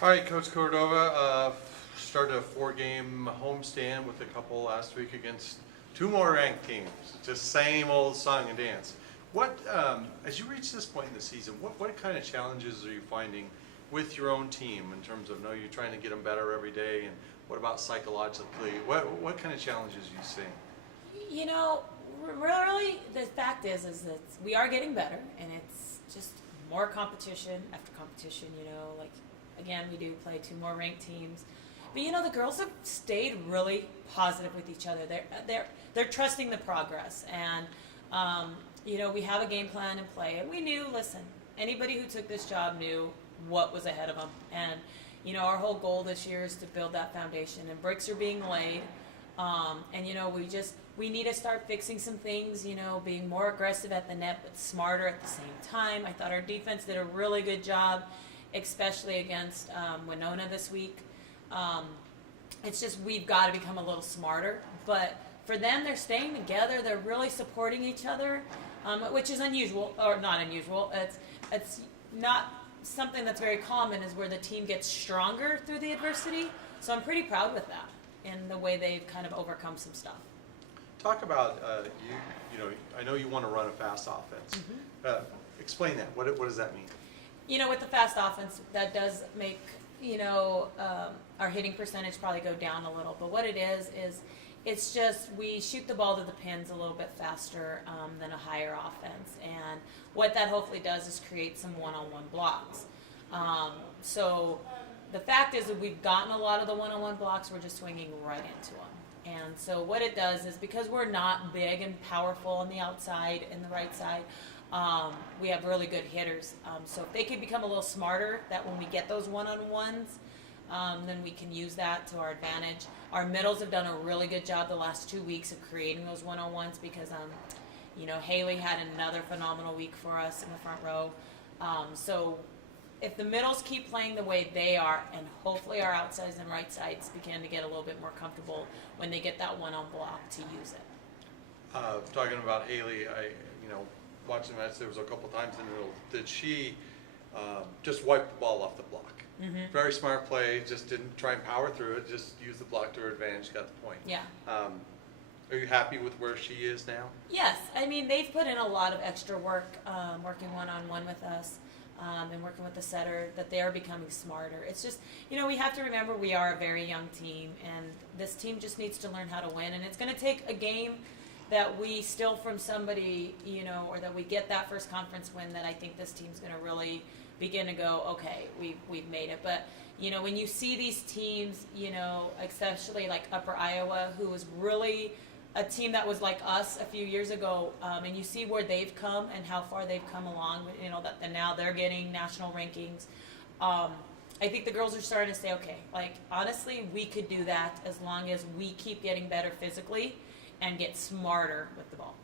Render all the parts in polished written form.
All right, Coach Cordova, started a 4-game homestand with a couple last week against 2 more ranked teams. Just same old song and dance. What, as you reach this point in the season, what kind of challenges are you finding with your own team in terms of, you're trying to get them better every day, and what about psychologically? What kind of challenges are you seeing? You know, really, the fact is that we are getting better, and it's just more competition after competition. Like again, we do play 2 more ranked teams, but the girls have stayed really positive with each other. They're trusting the progress, and we have a game plan in play, and we knew. Listen, anybody who took this job knew what was ahead of them, and our whole goal this year is to build that foundation, and bricks are being laid. We need to start fixing some things, being more aggressive at the net, but smarter at the same time. I thought our defense did a really good job, especially against Winona this week. It's just we've got to become a little smarter. But for them, they're staying together. They're really supporting each other, which is unusual, or not unusual. It's not something that's very common, is where the team gets stronger through the adversity. So I'm pretty proud with that and the way they've kind of overcome some stuff. Talk about, I know you want to run a fast offense. Mm-hmm. Explain that. What does that mean? With the fast offense, that does make, our hitting percentage probably go down a little. But what it is it's just we shoot the ball to the pins a little bit faster than a higher offense. And what that hopefully does is create some one-on-one blocks. So the fact is that we've gotten a lot of the one-on-one blocks, we're just swinging right into them. And so what it does is, because we're not big and powerful on the outside and the right side, we have really good hitters. So if they could become a little smarter, that when we get those one-on-ones, then we can use that to our advantage. Our middles have done a really good job the last 2 weeks of creating those one-on-ones, because, Haley had another phenomenal week for us in the front row. So if the middles keep playing the way they are, and hopefully our outsides and right sides begin to get a little bit more comfortable when they get that one-on block to use it. Talking about Haley, watching the match, there was a couple times in the middle. Did she just wipe the ball off the block? Mm-hmm. Very smart play. Just didn't try and power through it. Just used the block to her advantage. Got the point. Yeah. Are you happy with where she is now? Yes. I mean, they've put in a lot of extra work working one-on-one with us. And working with the setter, that they are becoming smarter. It's just, we have to remember we are a very young team, and this team just needs to learn how to win. And it's going to take a game that we steal from somebody, or that we get that first conference win, that I think this team's going to really begin to go, okay, we've made it. But, when you see these teams, especially like Upper Iowa, who was really a team that was like us a few years ago, and you see where they've come and how far they've come along, that now they're getting national rankings. I think the girls are starting to say, okay, like, honestly, we could do that as long as we keep getting better physically and get smarter with the ball.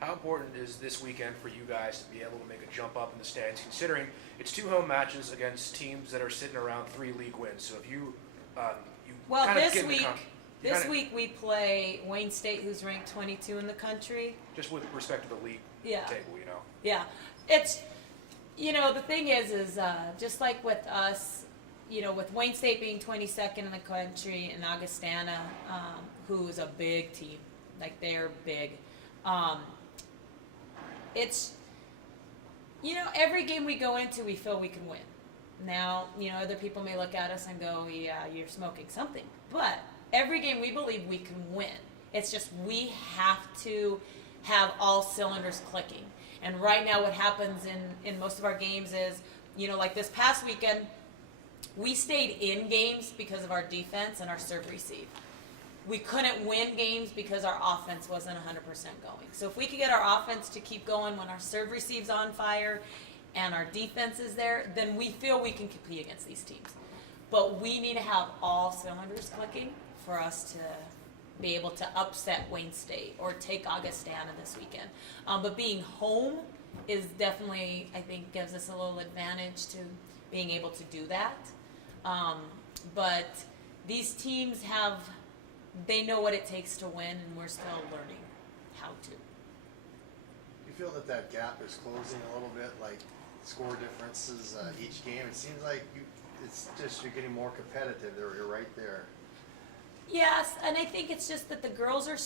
How important is this weekend for you guys to be able to make a jump up in the stands, considering it's 2 home matches against teams that are sitting around 3 league wins? So if you well, kind of this get week. This week we play Wayne State, who's ranked 22 in the country. Just with respect to the league table, Yeah, it's, the thing is just like with us, with Wayne State being 22nd in the country, and Augustana, who is a big team, like they're big. It's, every game we go into, we feel we can win. Now, other people may look at us and go, yeah, you're smoking something, but every game we believe we can win. It's just we have to have all cylinders clicking. And right now what happens in most of our games is, like this past weekend, we stayed in games because of our defense and our serve receive. We couldn't win games because our offense wasn't 100% going. So if we could get our offense to keep going when our serve receive's on fire and our defense is there, then we feel we can compete against these teams. But we need to have all cylinders clicking for us to be able to upset Wayne State or take Augustana this weekend. But being home is definitely, I think, gives us a little advantage to being able to do that. But these teams they know what it takes to win, and we're still learning how to. You feel that gap is closing a little bit, like score differences each game? It seems like it's just you're getting more competitive. You're right there. Yes, and I think it's just that the girls are.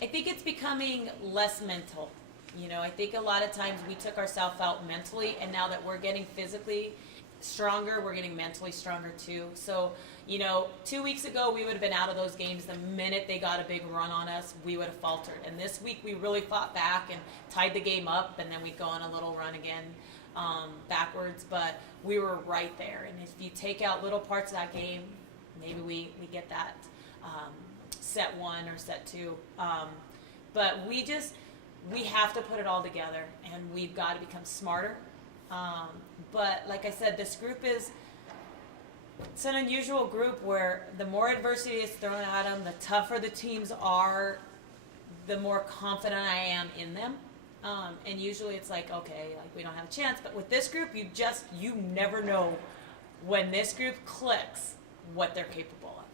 I think it's becoming less mental. You know, I think a lot of times we took ourselves out mentally, and now that we're getting physically stronger, we're getting mentally stronger too. So, you know, 2 weeks ago we would have been out of those games the minute they got a big run on us. We would have faltered. And this week we really fought back and tied the game up, and then we'd go on a little run again backwards. But we were right there. And if you take out little parts of that game, maybe we get that set 1 or set 2. But we have to put it all together, and we've got to become smarter. But like I said, this group it's an unusual group where the more adversity is thrown at them, the tougher the teams are, the more confident I am in them. And usually it's like, okay, like we don't have a chance. But with this group, you never know when this group clicks what they're capable of.